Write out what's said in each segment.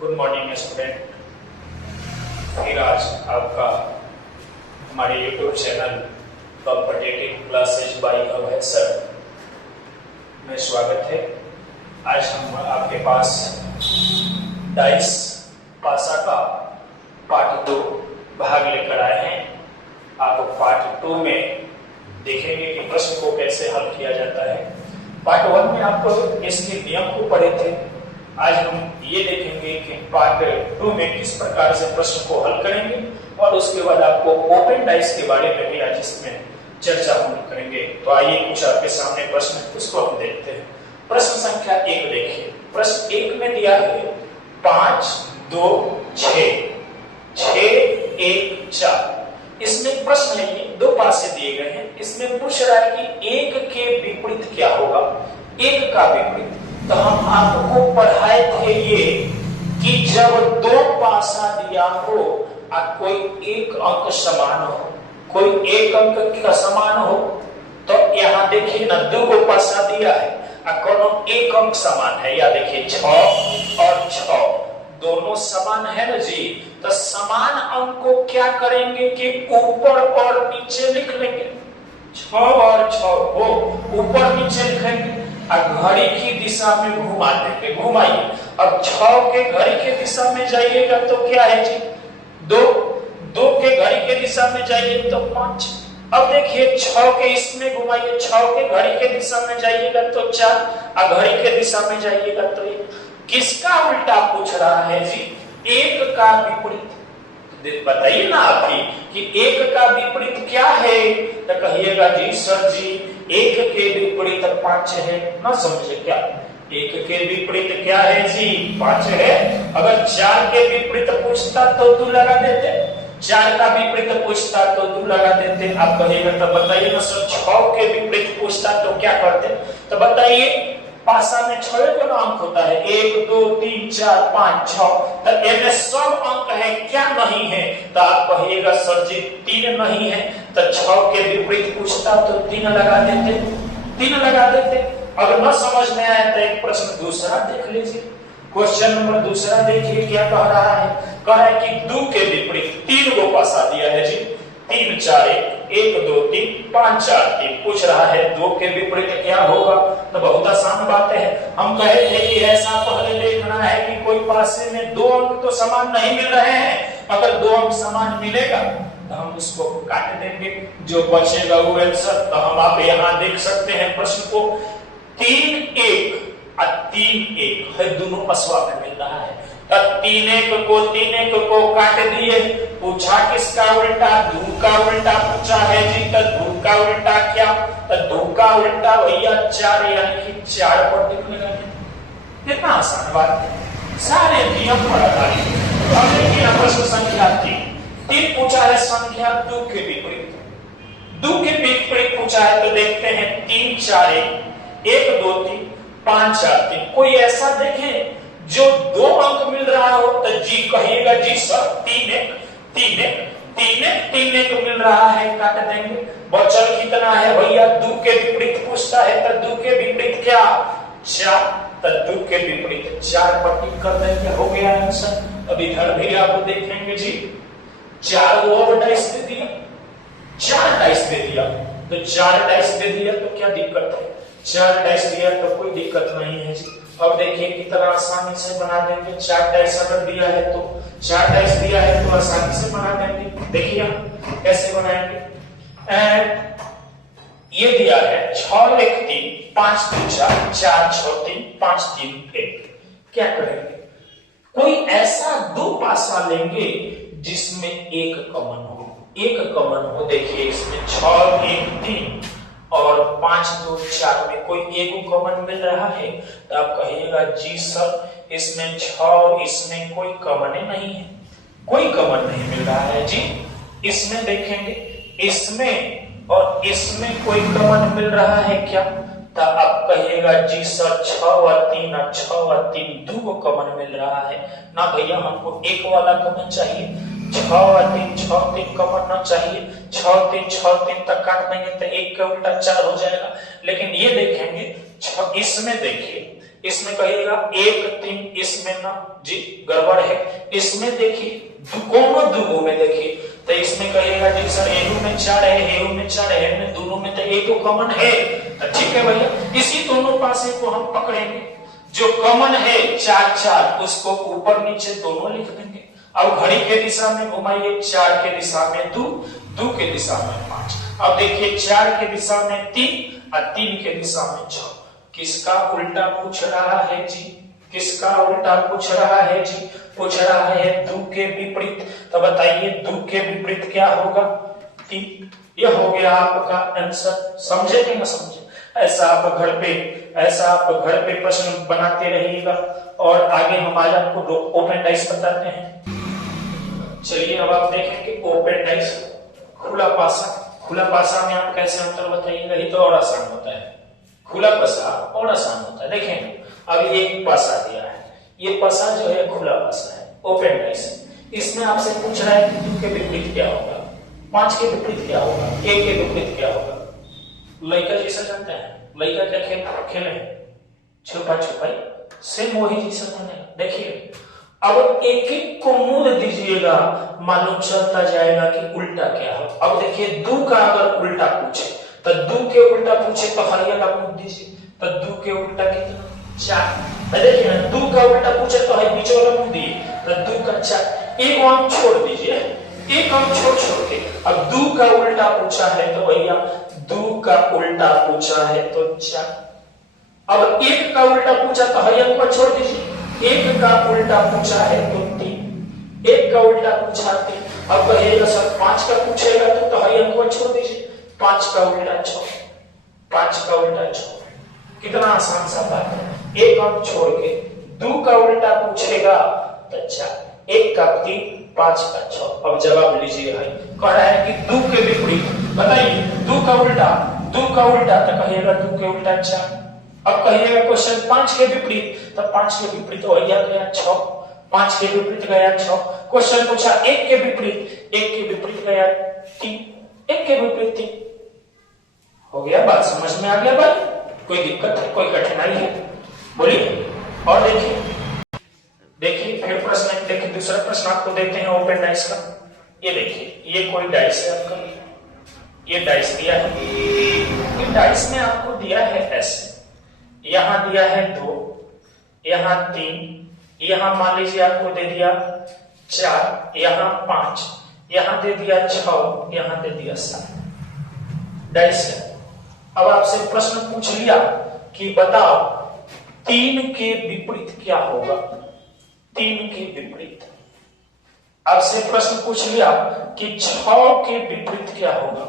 Good morning student. फिर आज आपका हमारे YouTube channel competitive classes by Abhay sir में स्वागत है। आज हम आपके पास डाइस पासा का पार्ट 2 भाग लेकर आए हैं। आप पार्ट 2 में देखेंगे कि प्रश्न को कैसे हल किया जाता है। पार्ट 1 में आप इसके नियम को पढ़े थे। आज हम ये देखेंगे कि पार्ट 2 में किस प्रकार से प्रश्न को हल करेंगे और उसके बाद आपको ओपन डाइस के बारे में भी आज इसमें चर्चा हम करेंगे। तो आइए कुछ आपके सामने प्रश्न है उसको हम देखते हैं। प्रश्न संख्या 1 देखिए। प्रश्न 1 में दिया है 5 2 6 6 1 4। इसमें प्रश्न है ये 2 पासे दिए गए हैं। इसमें पूछ रहा है कि 1 के विपरीत क्या होगा। 1 का विपरीत तो हम आपको पढ़ाए थे ये कि जब 2 पासा दिया हो और कोई एक अंक समान हो, कोई एक अंक का समान हो, तो यहाँ देखिए ना 2 को पासा दिया है और कोनो एक अंक समान है। या देखिए 6 और 6 दोनों समान है ना जी। तो समान अंक को क्या करेंगे कि ऊपर और नीचे लिख लेंगे। 6 और 6 को ऊपर नीचे लिखेंगे और घड़ी की दिशा में घुमा देंगे। घुमाइए। अब 6 के घड़ी के दिशा में जाइएगा तो क्या है जी 2 2 के घड़ी के दिशा में जाइए तो 5। अब देखिए 6 के इसमें घुमाइए, 6 के घड़ी के दिशा में जाइएगा तो 4 और घड़ी के दिशा में जाइएगा तो 1। किसका उल्टा पूछ रहा है जी? 1 का विपरीत। बताइए ना आप ही कि 1 का विपरीत क्या है। तो कहिएगा जी सर जी 1 के विपरीत 5 है। ना समझे क्या? 1 के विपरीत क्या है जी? 5 है। अगर 4 के विपरीत पूछता तो 2 लगा देते। 4 का विपरीत पूछता तो 2 लगा देते। आप कहिएगा तो बताइए ना सर 6 के विपरीत पूछता तो क्या करते? तो बताइए पासा में 6 का अंक होता है। 1 2 3 4 5 6। तो इनमें सब अंक है क्या नहीं है? तो आप कहिएगा सर जी 3 नहीं है। तो 6 के विपरीत पूछता तो 3 लगा देते। 3 लगा देते। अगर न समझ में आया तो एक प्रश्न दूसरा देख लीजिए। क्वेश्चन नंबर दूसरा देखिए क्या कह रहा है। कह रहा है कि 2 के विपरीत 3 को पासा दिया है जी। 3 4 1 2 3 5 4 3 पूछ रहा है 2 के विपरीत क्या होगा। तो बहुत आसान बात है। हम कहे थे कि ऐसा पहले देखना है कि कोई पासे में 2 अंक तो समान नहीं मिल रहे हैं। अगर 2 अंक समान मिलेगा तो हम उसको काट देंगे, जो बचेगा वो आंसर। तो हम आप यहाँ देख सकते हैं प्रश्न को 3 1 और 3 1 है, दोनों पसवा में मिल रहा है। तब 3 1 को काट दिए। पूछा किसका उल्टा? 2 का उल्टा पूछा है जी। तो 2 का उल्टा क्या? तो 2 का उल्टा भैया 4, यानी कि 4 पर टिक लगाएंगे। कितना आसान बात है। सारे नियम पर आधारित। अब देखिए प्रश्न संख्या 3 पूछा है संख्या 2 के विपरीत। 2 के विपरीत पूछा है तो देखते हैं 3 4 1 2 3 5 4 3। कोई ऐसा देखें जो 2 अंक मिल रहा हो तो जी कहिएगा जी सर 3 1 3 1 3 1 3 1 मिल रहा है, काट देंगे। बचल कितना है भैया? 2 के विपरीत पूछता है तो 2 के विपरीत क्या? 4। तो 2 के विपरीत 4 पर टिक कर देंगे, हो गया आंसर। अब इधर भी आप देखेंगे जी 4 और डाइस दे दिया, 4 डाइस दे दिया। तो 4 डाइस दे दिया तो क्या दिक्कत है? 4 डाइस दिया तो कोई दिक्कत नहीं है जी। अब देखिए कितना आसानी से बना देंगे। 4 डाइस अगर दिया है तो 4 डाइस दिया है तो आसानी से बना देंगे। देखिए कैसे बनाएंगे। ये दिया है 6 1 3 5 3 4 4 6 3 5 3 1। क्या करेंगे? कोई ऐसा 2 पासा लेंगे जिसमें एक कॉमन हो। एक कॉमन हो। देखिए इसमें 6 1 3 और 5 2 4 में कोई एक कॉमन मिल रहा है। तो आप कहिएगा जी सर इसमें 6 इसमें कोई कॉमन नहीं है, कोई कॉमन नहीं मिल रहा है जी। इसमें देखेंगे इसमें और इसमें कोई कॉमन मिल रहा है क्या? तो आप कहिएगा जी सर 6 और 3 और 6 और 3 2 कॉमन मिल रहा है ना भैया, हमको एक वाला कॉमन चाहिए। 6 और 3 6 3 कॉमन ना चाहिए। 6 3 तक काट देंगे तो 1 का उल्टा 4 हो जाएगा। लेकिन ये देखेंगे इसमें देखिए इसमें कहिएगा 1 3, इसमें ना जी गड़बड़ है। इसमें देखिए दोनों दुगो में देखिए तो इसमें कहिएगा जी सर एहू में 4 है, एहू में 4 है, में दोनों में तो एक तो कॉमन है। तो ठीक है भैया, इसी दोनों पासे को हम पकड़ेंगे, जो कॉमन है 4 4 उसको ऊपर नीचे दोनों लिख देंगे। अब घड़ी के दिशा में घुमाइए, 4 के दिशा में 2, 2 के दिशा में 5। अब देखिए 4 के दिशा में 3 और 3 के दिशा में 6। किसका उल्टा पूछ रहा है जी? किसका उल्टा पूछ रहा है जी? पूछ रहा है 2 के विपरीत। तो बताइए 2 के विपरीत क्या होगा? 3। यह हो गया आपका आंसर। समझे कि ना समझे? ऐसा आप घर पे प्रश्न बनाते रहिएगा और आगे हम आज आपको ओपन डाइस बताते हैं। चलिए अब आप देखेंगे ओपन डाइस, खुला पासा में आप कैसे अंतर बताइएगा? ये तो और आसान होता है, खुला पासा और आसान होता है। देखें अब ये पासा दिया है, ये पासा जो है खुला पासा है, ओपन डाइस। इसमें आपसे पूछ रहा है कि 2 के विपरीत क्या होगा, 5 के विपरीत क्या होगा, 1 के विपरीत क्या होगा। लड़का जैसा जानते हैं, लड़का क्या खेले छुपा छुपाई, सेम वही जैसा बनेगा। देखिए अब एक एक को मूड दीजिएगा, मालूम चलता जाएगा कि उल्टा क्या हो। अब देखिए 2 का अगर उल्टा पूछे तो 2 के उल्टा पूछे तो हरिया का मूड दीजिए, तो 2 के उल्टा कितना? 4। देखिए 2 का उल्टा पूछे तो है बीच वाला मूड दिए, तो 2 का 4। एक हम छोड़ दीजिए, एक हम छोड़ के अब 2 का उल्टा पूछा है तो भैया 2 का उल्टा पूछा है तो 4। अब 1 का उल्टा पूछा तो है को छोड़ दीजिए, 1 का उल्टा पूछा है तो 3, 1 का उल्टा पूछा 3। अब कहिएगा सर 5 का पूछेगा तो है को छोड़ दीजिए, 5 का उल्टा 6, 5 का उल्टा 6। कितना आसान सा बात है। 1 अंक छोड़ के 2 का उल्टा पूछेगा तो 4, 1 का 3, 5 का 6। अब जवाब लीजिए भाई, कह रहा है कि 2 के विपरीत बताइए, 2 का उल्टा तो कहिएगा 2 के उल्टा 4। अब कहिएगा क्वेश्चन 5 के विपरीत, तो 5 के विपरीत हो गया 6, 5 के विपरीत गया 6। क्वेश्चन पूछा 1 के विपरीत, 1 के विपरीत गया 3, 1 के विपरीत 3। हो गया, बात समझ में आ गया भाई? कोई दिक्कत है, कोई कठिनाई है? बोलिए। और देखिए फिर प्रश्न, देखिए दूसरा प्रश्न आपको देते हैं ओपन डाइस का। ये देखिए ये कोई डाइस है आपका, ये डाइस दिया है, ये डाइस में आपको दिया है ऐसे, यहां दिया है 2, यहां 3, यहां मान लीजिए आपको दे दिया 4, यहां 5, यहां दे दिया 6, यहां दे दिया 7। डाइस है। अब आपसे प्रश्न पूछ लिया कि बताओ 3 के विपरीत क्या होगा, 3 के विपरीत। आपसे प्रश्न पूछ लिया कि 6 के विपरीत क्या होगा।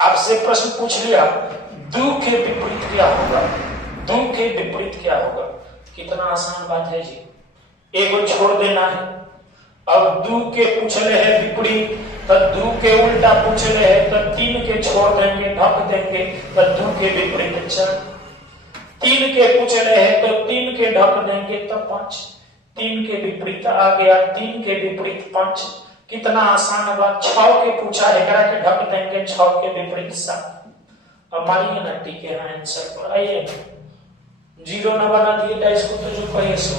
आपसे प्रश्न पूछ लिया 2 के विपरीत क्या होगा, 2 के विपरीत क्या होगा। कितना आसान बात है जी, एक छोड़ देना है। अब 2 के पूछ रहे हैं विपरीत, तो 2 के उल्टा पूछ रहे हैं तो 3 के छोड़ देंगे, ढक देंगे, तो 2 के विपरीत 4। 3 के पूछ रहे हैं तो 3 के ढक देंगे तो 5, 3 के विपरीत आ गया, 3 के विपरीत 5। कितना आसान बात। 6 के पूछा है, करा के ढक देंगे, 6 के विपरीत 7। अब मानिए ना टीके ना आंसर पर आइए, 0 ना बना दिए डाइस को तो जो कहे सो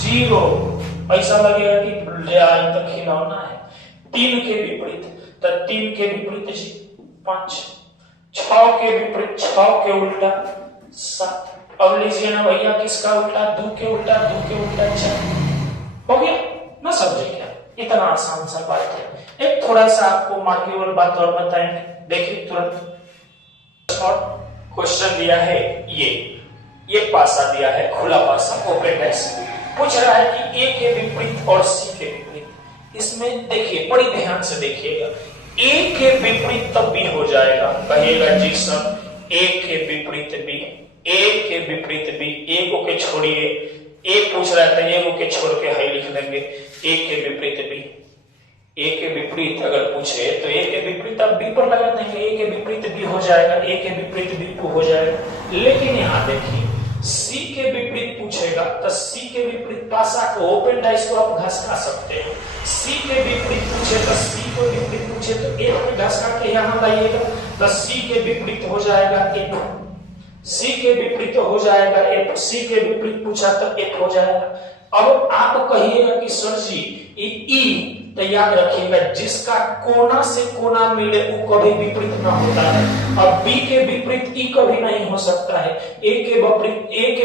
0, ऐसा लगेगा कि आज तक खिलौना है। 3 के विपरीत, तो 3 के विपरीत जी 5, 6 के विपरीत 6 के उल्टा 7। अब लीजिए ना भैया किसका उल्टा, 2 के उल्टा 2 के उल्टा 4। हो गया ना, समझे क्या? इतना आसान सा बात है। एक थोड़ा सा आपको मार्केबल बात और बताएंगे, देखिए तुरंत। और क्वेश्चन दिया है ये पासा दिया है, खुला पासा, ओपन डाइस। पूछ रहा है कि ए के विपरीत और सी के विपरीत। इसमें देखिए बड़ी ध्यान से देखिएगा, ए के विपरीत तब बी हो जाएगा। कहिएगा जी सर ए के विपरीत बी, ए के विपरीत बी। ए को के छोड़िए, ए पूछ रहा था, ए को के छोड़ के है लिख देंगे ए के विपरीत बी। ए के विपरीत अगर पूछे तो ए के विपरीत आप बी पर लगा देंगे, ए के विपरीत बी हो जाएगा, ए के विपरीत बी हो जाएगा। लेकिन यहाँ देखिए सी के विपरीत पूछेगा तो सी के विपरीत पासा को, ओपन डाइस को आप घसका सकते हैं। सी के विपरीत पूछे तो सी को विपरीत पूछे तो एक में घसका के यहाँ लाइएगा तो सी के विपरीत हो जाएगा 1। सी के विपरीत हो जाएगा एफ, सी के विपरीत पूछा तो एफ हो जाएगा। अब आप कहिएगा कि सर जी ई, तो याद रखिएगा जिसका कोना से कोना मिले वो कभी विपरीत ना होता है। अब बी के विपरीत ई कभी नहीं हो सकता है, ए के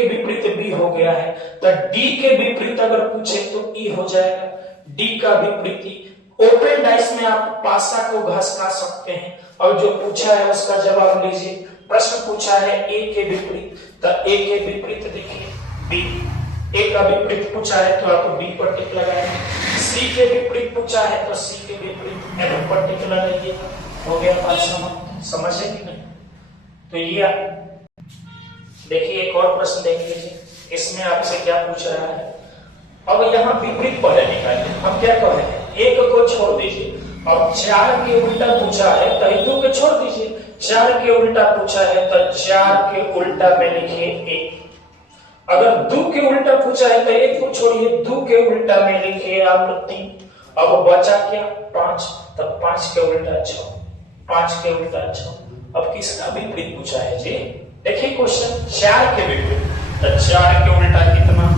विपरीत बी हो गया है, तो डी के विपरीत अगर पूछे तो ई हो जाएगा, डी का विपरीत ई। ओपन डाइस में आप पासा को घसका सकते हैं और जो पूछा है उसका जवाब लीजिए। प्रश्न पूछा है ए के विपरीत, तो ए के विपरीत देखिए बी, ए का विपरीत पूछा है तो आप बी पर टिक लगाएंगे। सी के विपरीत पूछा है तो सी के विपरीत एफ पर टिक लगाइए। हो गया बात समझे कि नहीं? तो ये देखिए एक और प्रश्न देख लीजिए, इसमें आपसे क्या पूछ रहा है। अब यहाँ विपरीत पहले निकालिए। हम क्या कहें, एक को छोड़ दीजिए। अब 4 के उल्टा पूछा है तो 2 के छोड़ दीजिए। 4 के उल्टा पूछा है तो 4 के उल्टा में लिखिए 1। अगर 2 के उल्टा पूछा है तो 1 को छोड़िए, 2 के उल्टा में लिखिए आप 3। अब बचा क्या 5, तब 5 के उल्टा 6, 5 के उल्टा 6। अब किसका विपरीत पूछा है जी? देखिए क्वेश्चन 4 के विपरीत, तो 4 के उल्टा कितना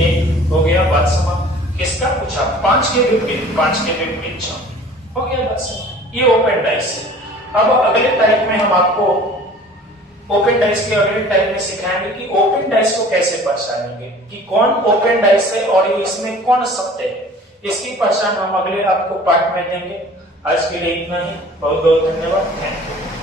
1 हो गया, बात समाप्त। किसका पूछा 5 के विपरीत, 5 के विपरीत 6 हो गया, बात समाप्त। ये ओपन डाइस है। अब अगले टाइप में हम आपको ओपन डाइस के अगले टाइप में सिखाएंगे कि ओपन डाइस को कैसे पहचानेंगे, कि कौन ओपन डाइस है और इसमें कौन सत्य है। इसकी पहचान हम अगले आपको पार्ट में देंगे। आज के लिए इतना ही, बहुत बहुत धन्यवाद, थैंक यू।